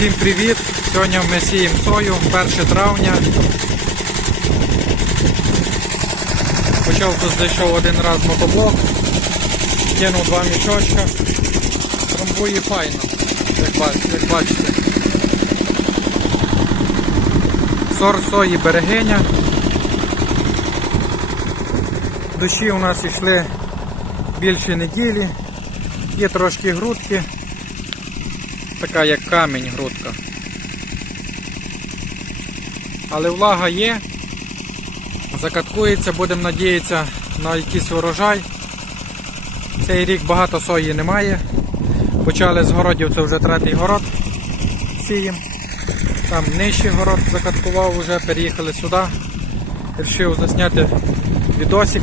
Всім привіт! Сьогодні ми сіємо сою, 1 травня. Почав тут зайшов один раз мотоблок, кинув два мішочка. Трамбує файно, як, бачите. Сорт сої берегиня. Дощі у нас йшли більше неділі. Є трошки грудки. Така як камінь грудка. Але влага є. Закаткується, будемо надіятися на якийсь урожай. Цей рік багато сої немає. Почали з городів, це вже третій город. Сіємо. Там нижчий город закаткував вже, переїхали сюди. Рішив засняти відосик.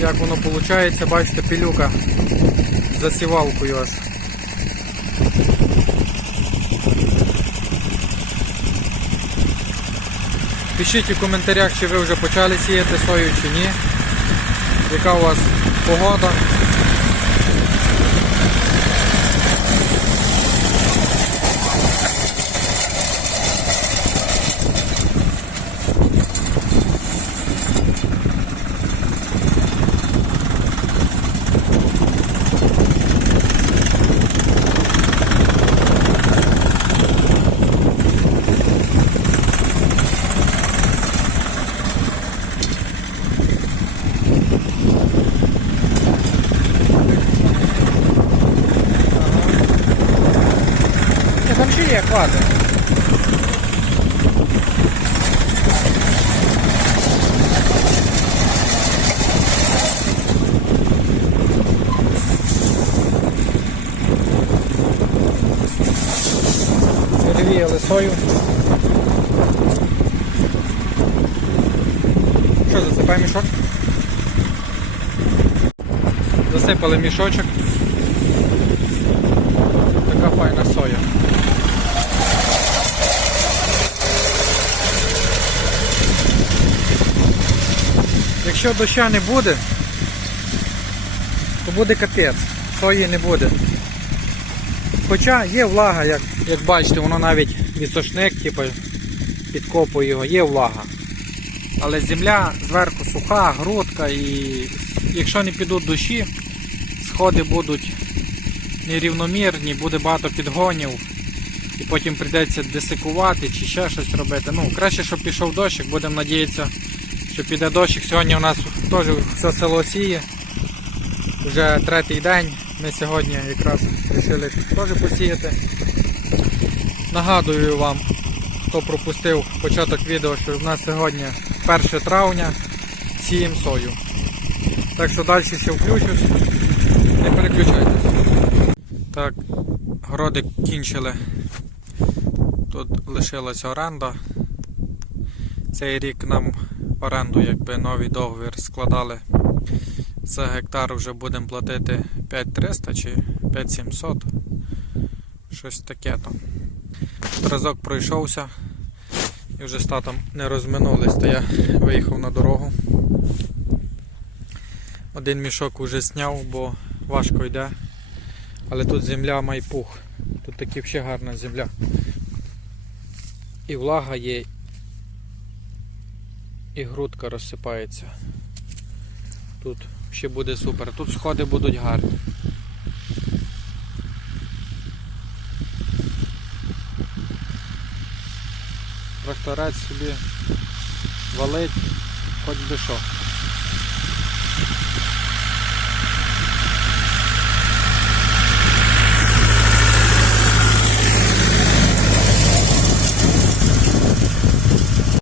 Як воно виходить, бачите, пилюка засівалкою аж. Пишіть у коментарях, чи ви вже почали сіяти сою чи ні. Яка у вас погода. Є, хватить. Перевіяли сою. Що, засипаємо мішок? Засипали мішочок. Якщо доща не буде, то буде капець, сої не буде. Хоча є влага, як, як бачите, воно навіть відсошник, типу, підкопує його, є влага. Але земля зверху суха, грудка і якщо не підуть дощі, сходи будуть нерівномірні, буде багато підгонів, і потім прийдеться десикувати чи ще щось робити. Ну, краще, щоб пішов дощик, будемо надіятися, що піде дощик. Сьогодні у нас теж все село сіє. Вже третій день. Ми сьогодні якраз вирішили теж посіяти. Нагадую вам, хто пропустив початок відео, що в нас сьогодні 1 травня, сіємо сою. Так що далі ще включусь. Не переключайтесь. Так, городи кінчили. Тут лишилася оренда. Цей рік нам оренду, якби новий договір складали. За гектар вже будемо платити 5300 чи 5700. Щось таке там. Разок пройшовся і вже з татом не розминулись, то я виїхав на дорогу. Один мішок вже зняв, бо важко йде. Але тут земля має пух. Тут таки ще гарна земля. І влага є, і грудка розсипається. Тут ще буде супер. Тут сходи будуть гарні. Тракторець собі валить, хоч би що.